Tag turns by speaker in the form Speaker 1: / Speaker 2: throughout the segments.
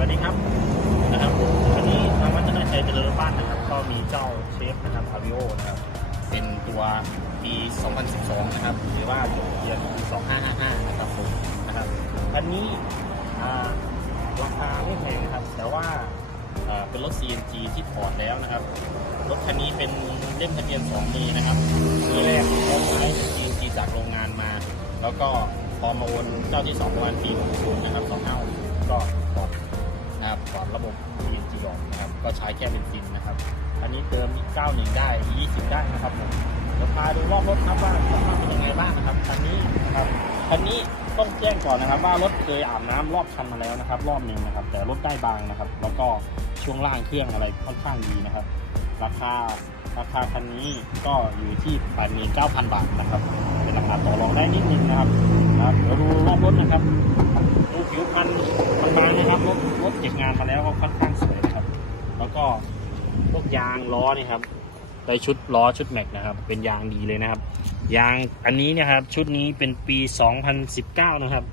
Speaker 1: วัสดีครับนะครับวันนี้ทางวัฒนชัยเจริญบ้านนะครับ ก็มีเจ้าเชฟนะครับอาวิโอนะครับ เป็นตัวปี 2012 นะครับ หรือว่าจดทะเบียน2555 นะครับผมนะครับ อันนี้ราคาไม่แพงนะครับ แต่ว่าเป็นรถ CNG ที่ถอดแล้วนะครับ รถคันนี้เป็นเล่มทะเบียน2มีนะครับมือแรกเราใช้ CNG จากโรงงานมา แล้วก็พอมาวนเจ้าที่2ประมาณปี60นะครับ2 5ก็ถอด นะครับถอดระบบ CNG ออกนะครับ ก็ใช้แค่เป็นซินนะครับ อันนี้เติม91 ได้ 20 ได้นะครับผมเดี๋ยวพาดูรอบรถครับว่าสภาพเป็นยังไงบ้างนะครับคันนี้นะครับคันนี้ต้องแจ้งก่อนนะครับ ว่ารถเคยอาบน้ำรอบคันมาแล้วนะครับ รอบหนึ่งนะครับ แต่รถได้บางนะครับ แล้วก็ช่วงล่างเครื่องอะไรค่อนข้างดีนะครับ ราคาราคาคันนี้ก็อยู่ที่89,000บาทนะครับ เป็นราคาต่อรองได้นิดนึงนะครับ ครับเดี๋ยวดูรอบรถนะครับดูผิวพันบางๆนะครับรถรถเก็บงานมาแล้วก็ค่อนข้างสวยนะครับ แล้วก็พวกยางล้อนี่ครับได้ชุดล้อชุดแม็กนะครับ เป็นยางดีเลยนะครับ ยางอันนี้เนะครับชุดนี้เป็นปี 2019 นะครับ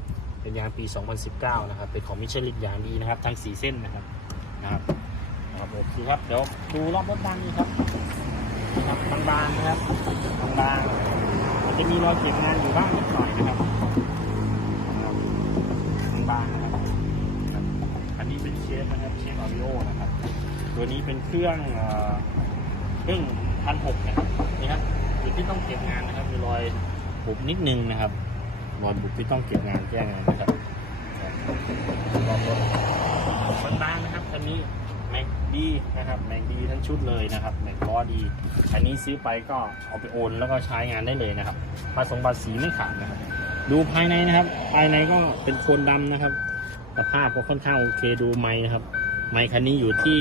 Speaker 1: เป็นยางปี 2019 นะครับ เป็นของมิชลินยางดีนะครับทั้งสีเส้นนะครับนะครับนะครับโอเคครับเดี๋ยวดูรอบรถด้านนี้ครับนะครับบางๆนะครับบางๆมันจะมีรอยเก็บงานอยู่บ้างนิดหน่อยนะครับ เป็นเครื่องเครื่องพันหกนะครับนี่ครับจุดที่ต้องเก็บงานนะครับ มีรอยบุบนิดนึงนะครับรอยบุบที่ต้องเก็บงานแก้งานนะครับรอบรถบางๆนะครับคันนี้แม็กดีนะครับแม็กดีทั้งชุดเลยนะครับแม็กล้อดีอันนี้ซื้อไปก็เอาไปโอนแล้วก็ใช้งานได้เลยนะครับภาษีภาษีไม่ขาดนะครับ ดูภายในนะครับ ภายในก็เป็นโคนดำนะครับสภาพก็ค่อนข้างโอเคดูไม้นะครับ ไม้คันนี้อยู่ที่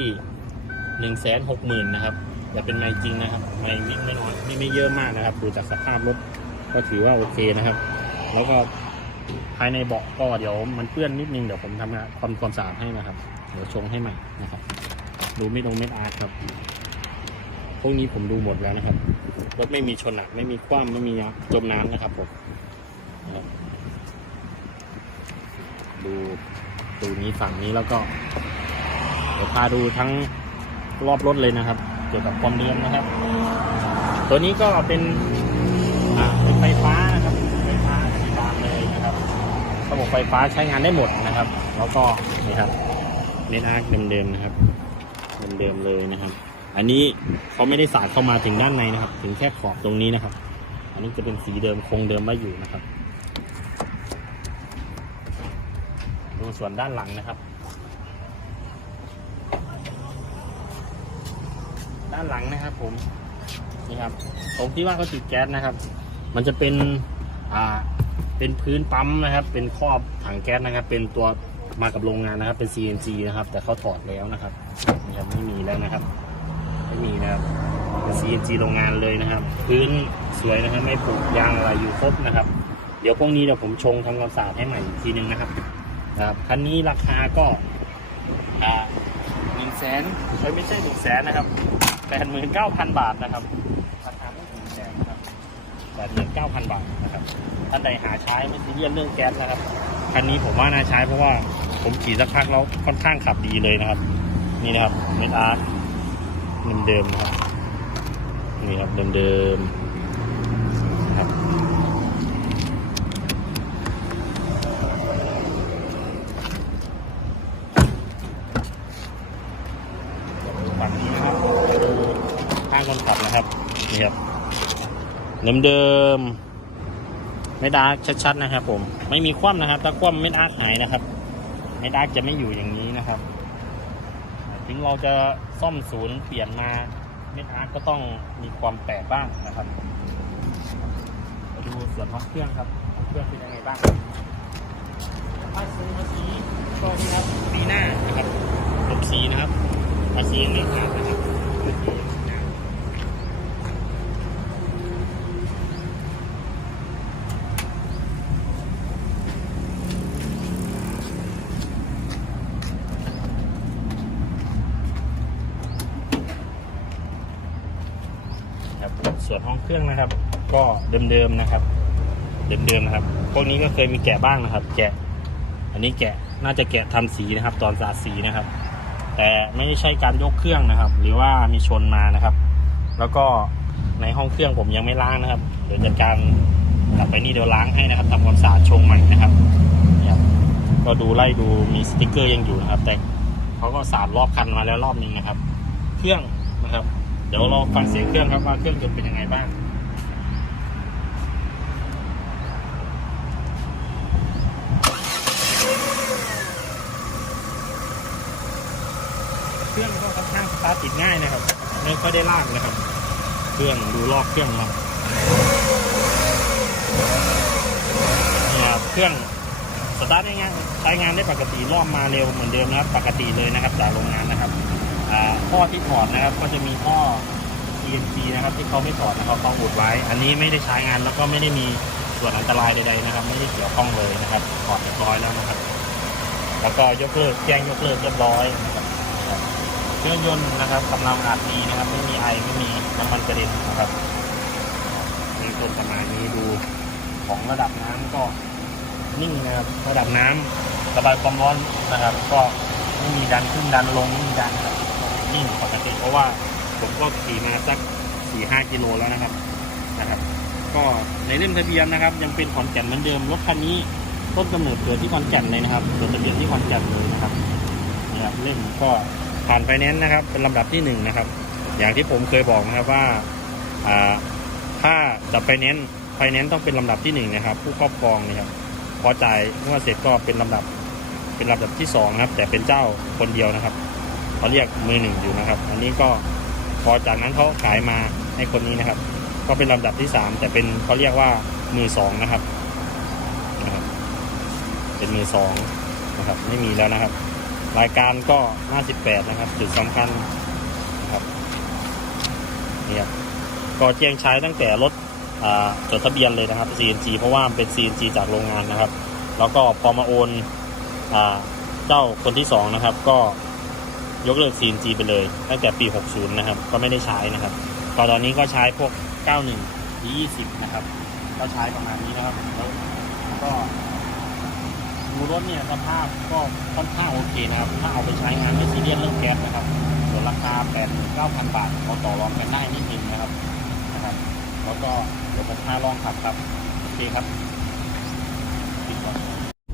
Speaker 1: หนึ่งแสนหกหมื่นนะครับอย่าเป็นไม้จริงนะครับไม้ไม่ไม่น้อยไม่ไม่เยอะมากนะครับ ดูจากสภาพรถก็ถือว่าโอเคนะครับ แล้วก็ภายในเบาะก็เดี๋ยวมันเปื้อนนิดนึงเดี๋ยวผมทำงานความความสะอาดให้นะครับ เดี๋ยวชงให้ใหม่นะครับ ดูไม่ตรงเม็ดอาร์ตครับ พวกนี้ผมดูหมดแล้วนะครับ รถไม่มีชนหนักไม่มีคว่ำไม่มีจมน้ำนะครับผมดูดูนี้ฝั่งนี้แล้วก็ เดี๋ยวพาดูทั้ง รอบรถเลยนะครับ เกี่ยวกับความเดิมนะครับ ตัวนี้ก็เป็นอ่าเป็นไฟฟ้านะครับไฟฟ้าสีดำเลยนะครับระบบไฟฟ้าใช้งานได้หมดนะครับ แล้วก็นี่ครับเมทอาร์คเดิมๆนะครับเดิมๆเลยนะครับ อันนี้เขาไม่ได้สาดเข้ามาถึงด้านในนะครับ ถึงแค่ขอบตรงนี้นะครับ อันนี้จะเป็นสีเดิมคงเดิมไว้อยู่นะครับ ดูส่วนด้านหลังนะครับ ด้านหลังนะครับ ผมนี่ครับตรงที่ว่าเขาติดแก๊สนะครับ มันจะเป็นอ่าเป็นพื้นปั๊มนะครับ เป็นครอบถังแก๊สนะครับ เป็นตัวมากับโรงงานนะครับ เป็น CNC นะครับ แต่เขาถอดแล้วนะครับนี่ครับไม่มีแล้วนะครับ ไม่มีนะครับเป็น CNC โรงงานเลยนะครับ พื้นสวยนะครับ ไม่ปลูกยางอะไรอยู่ครบนะครับ เดี๋ยวพวกนี้เดี๋ยวผมชงทำความสะอาดให้ใหม่อีกทีนึงนะครับนะครับคันนี้ราคาก็หนึ่งแสนไม่ใช่หนึ่งแสนนะครับ แปดหมื่นเก้าพันบาทนะครับราคาไม่ถึงแสนนะครับแปดหมื่นเก้าพันบาทนะครับท่านใดหาใช้ไม่ซีเรียสเรื่องแก๊สนะครับคันนี้ผมว่าน่าใช้เพราะว่าผมขี่สักพักแล้วค่อนข้างขับดีเลยนะครับ นี่นะครับเมทอาร์เดิมๆนะครับนี่ครับเดิมๆนะครับ ฝั่งนี้นะครับดูข้างค นขับนะครับนี่ครับเดิมๆไม่ดาร์กชัดๆนะครับ ผม ไม่มีคว่ำนะครับ ถ้าคว่ำไม่ดาร์กหายนะครับ ไม่ดาร์กจะไม่อยู่อย่างนี้นะครับ ถึงเราจะซ่อมศูนย์เปลี่ยนมาไม่ดาร์กก็ต้องมีความแปลกบ้างนะครับมาดูส่วนห้องเครื่องครับห้องเครื่องเป็นยังไงบ้างภาษีภาษีก็นี่ครับปีหน้านะครับลบสีนะครับภาษียังไม่ขาดนะครับภาษียังไม่ขาดครับ ส่วนห้องเครื่องนะครับ ก็เดิมๆนะครับ เดิมๆนะครับ พวกนี้ก็เคยมีแกะบ้างนะครับ แกะ อันนี้แกะน่าจะแกะทำสีนะครับ ตอนสาดสีนะครับ แต่ไม่ใช่การยกเครื่องนะครับ หรือว่ามีชนมานะครับ แล้วก็ในห้องเครื่องผมยังไม่ล้างนะครับเดี๋ยวจัดการกลับไปนี่เดี๋ยวล้างให้นะครับทำความสะอาดชงใหม่นะครับเนี่ยก็ดูไล่ดูมีสติกเกอร์ยังอยู่นะครับ แต่เขาก็สาดรอบคันมาแล้วรอบหนึงนะครับ เครื่องนะครับ เดี๋ยวเราฟังเสียงเครื่องครับว่าเครื่องยนต์เป็นยังไงบ้างเครื่องก็ค่อนข้างสตาร์ทติดง่ายนะครับไม่ค่อยได้ลากนะครับ เครื่องดูรอบเครื่องครับนี่ครับเครื่องสตาร์ทได้ง่ายใช้งานได้ปกติรอบมาเร็วเหมือนเดิมนะครับ ปกติเลยนะครับจากโรงงานนะครับ ท่อที่ถอดนะครับ ก็จะมีท่อ CNC นะครับ ที่เขาไม่ถอดนะครับเขาอุดไว้ อันนี้ไม่ได้ใช้งานแล้วก็ไม่ได้มีส่วนอันตรายใดๆนะครับ ไม่ได้เกี่ยวข้องเลยนะครับถอดเรียบร้อยแล้วนะครับ แล้วก็ยกเลิกแจ้งยกเลิกเรียบร้อยเครื่องยนต์นะครับกำลังอัดดีนะครับ ไม่มีไอไม่มีน้ำมันกระเด็นนะครับนี่ต้นประมาณนี้ดูของระดับน้ำก็นิ่งนะครับระดับน้ำระบายความร้อนนะครับ ก็ไม่มีดันขึ้นดันลงไม่มีดันครับิ่งปกติเพราะว่าผมก็ขี่มาสักสี่ห้ากิโลแล้วนะครับนะครับ ก็ในเล่มทะเบียนนะครับ ยังเป็นขอนแก่นเหมือนเดิมรถคันนี้ต้นกำเนิดเกิดที่ขอนแก่นเลยนะครับจดทะเบียนที่ขอนแก่นเลยนะครับนี่ครับเล่มก็ผ่านไฟแนนซ์นะครับ เป็นลำดับที่หนึ่งนะครับ อย่างที่ผมเคยบอกนะครับว่าอ่าถ้าจะไฟแนนซ์ไฟแนนซ์ต้องเป็นลำดับที่หนึ่งนะครับ ผู้ครอบครองนะครับพอจ่ายเมื่อเสร็จก็เป็นลำดับเป็นลำดับที่สองนะครับ แต่เป็นเจ้าคนเดียวนะครับ เขาเรียกมือหนึ่งอยู่นะครับ อันนี้ก็พอจากนั้นเขาขายมาให้คนนี้นะครับ ก็เป็นลำดับที่สามแต่เป็นเขาเรียกว่ามือสองนะครับนะครับ เป็นมือสองนะครับ ไม่มีแล้วนะครับ รายการก็58นะครับ จุดสำคัญนะครับนี่ครับก็แจ้งใช้ตั้งแต่รถอ่าจดทะเบียนเลยนะครับ CNG เพราะว่าเป็น CNG จากโรงงานนะครับ แล้วก็พอมาโอนอ่าเจ้าคนที่สองนะครับ ก็ ยกเลิก CNG ไปเลย ตั้งแต่ปี 60 นะครับ ก็ไม่ได้ใช้นะครับ พอตอนนี้ก็ใช้พวก 91 20 นะครับ ก็ใช้ประมาณนี้นะครับ แล้วก็ดูรถเนี่ยสภาพก็ค่อนข้างโอเคนะครับ ถ้าเอาไปใช้งานไม่ซีเรียสเรื่องแก๊สนะครับ ส่วนราคา 89,000 บาทเราต่อรองกันได้นิดนึงนะครับ นะครับ แล้วก็เดี๋ยวผมพาลองขับครับ โอเคครับ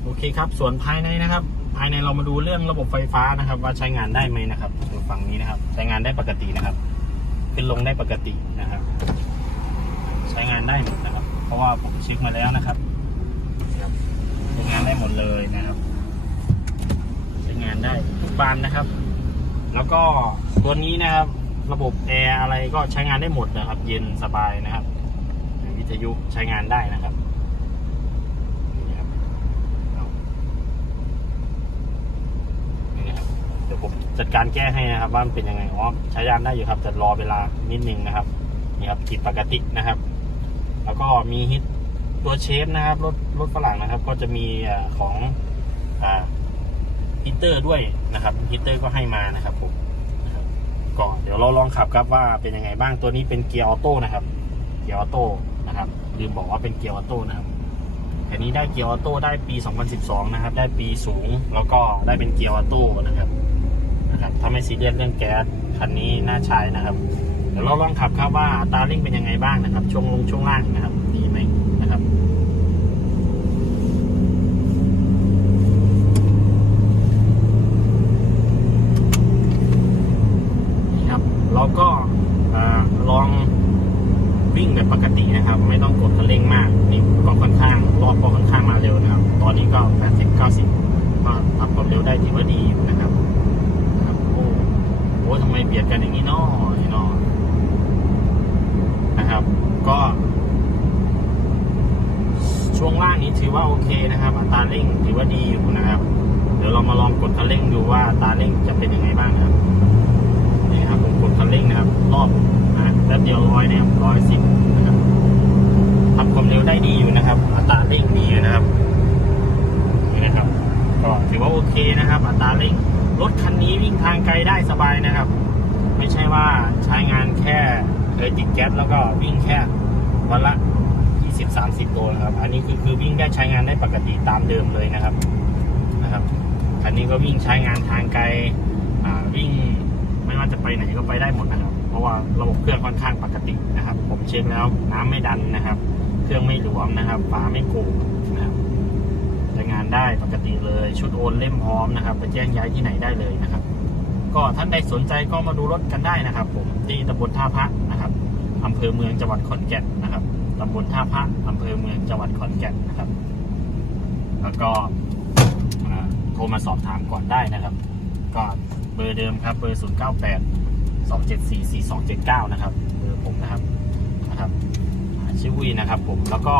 Speaker 1: โอเคครับ ส่วนภายในนะครับ ภายในเรามาดูเรื่องระบบไฟฟ้านะครับ ว่าใช้งานได้ไหมนะครับดูฝั่งนี้นะครับ ใช้งานได้ปกตินะครับ ขึ้นลงได้ปกตินะครับ ใช้งานได้หมดนะครับ เพราะว่าผมเช็คมาแล้วนะครับใช้งานได้หมดเลยนะครับ ใช้งานได้ทุกบานนะครับ แล้วก็ตัวนี้นะครับ ระบบแอร์อะไรก็ใช้งานได้หมดนะครับ เย็นสบายนะครับวิทยุใช้งานได้นะครับนี่ครับเอานี่นะครับเดี๋ยวผม จัดการแก้ให้นะครับ ว่ามันเป็นยังไงอ๋อใช้งานได้อยู่ครับแต่รอเวลานิดนึงนะครับนี่ครับติดปกตินะครับ แล้วก็มีฮิตตัวเชฟนะครับรถรถฝรั่งนะครับ ก็จะมีของฮีตเตอร์ด้วยนะครับฮีตเตอร์ก็ให้มานะครับผมนะครับก็เดี๋ยวเราลองขับครับว่าเป็นยังไงบ้างตัวนี้เป็นเกียร์ออโต้นะครับ เกียร์ออโต้นะครับลืมบอกว่าเป็นเกียร์ออโต้นะครับอันนี้ได้เกียร์ออโต้ได้ปี 2012 นะครับ ได้ปีสูง แล้วก็ได้เป็นเกียร์ออโต้นะครับ นะครับถ้าไม่ซีเรียสเรื่องแก๊สคันนี้น่าใช้นะครับ เดี๋ยวเราลองขับครับว่าตาเร่งเป็นยังไงบ้างนะครับ ช่วงลงช่วงล่างนะครับดีไหมนะครับนี่ครับเราก็อลองวิ่งแบบปกตินะครับ ไม่ต้องกดคันเร่งมากนี่ก็ค่อนข้างรอบก็ค่อนข้างมาเร็วนะครับ ตอนนี้ก็ 80 90ก็ปรับความเร็วได้ถือว่าดีนะครับ โหทำไมเบียดกันอย่างนี้เนาะนี่เนาะนะครับ ก็ ช่วงล่างนี้ถือว่าโอเคนะครับ อัตราเร่งถือว่าดีอยู่นะครับ เดี๋ยวเรามาลองกดคันเร่งดูว่าอัตราเร่งจะเป็นยังไงบ้างนะครับนี่ครับผมกดคันเร่งนะครับ รอบอะแป๊บเดียวร้อยนะครับร้อยสิบนะครับทำความเร็วได้ดีอยู่นะครับ อัตราเร่งดีนะครับนี่นะครับ ก็ถือว่าโอเคนะครับ อัตราเร่ง รถคันนี้วิ่งทางไกลได้สบายนะครับ ไม่ใช่ว่าใช้งานแค่เคยติดแก๊สแล้วก็วิ่งแค่วันละ 20 30โลนะครับ อันนี้คือคือวิ่งได้ใช้งานได้ปกติตามเดิมเลยนะครับนะครับคันนี้ก็วิ่งใช้งานทางไกลวิ่งไม่ว่าจะไปไหนก็ไปได้หมดนะครับ เพราะว่าระบบเครื่องค่อนข้างปกตินะครับ ผมเช็คแล้วน้ำไม่ดันนะครับ เครื่องไม่หลวมนะครับฝาไม่โกงนะครับใช้งาน ได้ปกติเลยชุดโอนเล่มพร้อมนะครับไปแจ้งย้ายที่ไหนได้เลยนะครับ ก็ท่านใดสนใจก็มาดูรถกันได้นะครับ ผมที่ตำบลท่าพระนะครับอำเภอเมืองจังหวัดขอนแก่นนะครับตำบลท่าพระอำเภอเมืองจังหวัดขอนแก่นนะครับ แล้วก็โทรมาสอบถามก่อนได้นะครับ ก็เบอร์เดิมครับเบอร์ 0 9 8 2 7 4 4 2 7 9 นะครับเบอร์ผมนะครับนะครับชื่อวีนะครับผมแล้วก็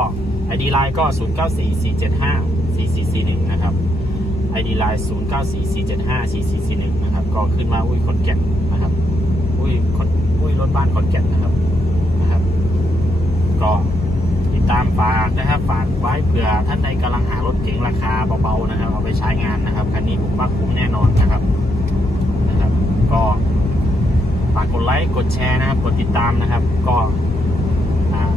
Speaker 1: ID Line ก็ 0 9 4 4 7 5 4 4 4 1 นะครับ ID Line 0 9 4 4 7 5 4 4 4 1 นะครับ ก็ขึ้นมาอุ้ยขอนแก่นนะครับ อุ้ยขอนอุ้ยรถบ้านขอนแก่นนะครับนะครับ ก็ติดตามฝากนะครับฝากไว้เผื่อท่านใดกำลังหารถเก๋งราคาเบาๆนะครับ เอาไปใช้งานนะครับคันนี้ผมว่าคุ้มแน่นอนนะครับนะครับ ก็ฝากกดไลค์กดแชร์นะครับ กดติดตามนะครับ ก็อ่า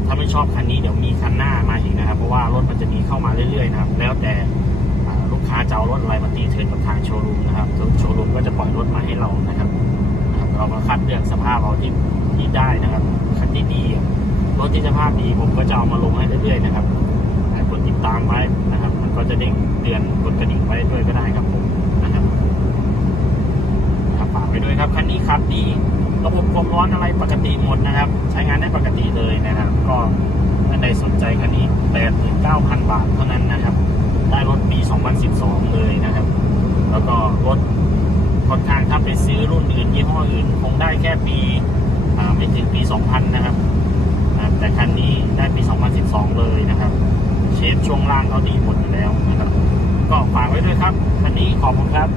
Speaker 1: ถ้าไม่ชอบคันนี้เดี๋ยวมีคันหน้ามาอีกนะครับ เพราะว่ารถมันจะมีเข้ามาเรื่อยๆนะครับ แล้วแต่ลูกค้าจะเอารถอะไรมาตีเทินกับทางโชว์รูมนะครับโชว์รูมก็จะปล่อยรถมาให้เรานะครับ เราก็คัดเลือกสภาพเอาที่ที่ได้นะครับ คันที่ดีรถที่สภาพดีผมก็จะเอามาลงให้เรื่อยๆนะครับให้กดติดตามไว้นะครับ มันก็จะเด้งเตือนกดกระดิ่งไว้ด้วยก็ได้ครับผมนะครับฝากไปด้วยครับคันนี้ขับดี ระบบความร้อนอะไรปกติหมดนะครับ ใช้งานได้ปกติเลยนะครับ ก็ท่านใดสนใจคันนี้ 89,000 บาทเท่านั้นนะครับ ได้รถปี 2012 เลยนะครับ แล้วก็รถค่อนข้างถ้าไปซื้อรุ่นอื่นยี่ห้ออื่น คงได้แค่ปีไม่ถึงปี 2000 นะครับนะครับแต่คันนี้ได้ปี 2012 เลยนะครับ เชฟช่วงล่างเขาดีหมดอยู่แล้วนะครับ ก็ฝากไว้ด้วยครับ คันนี้ขอบคุณครับ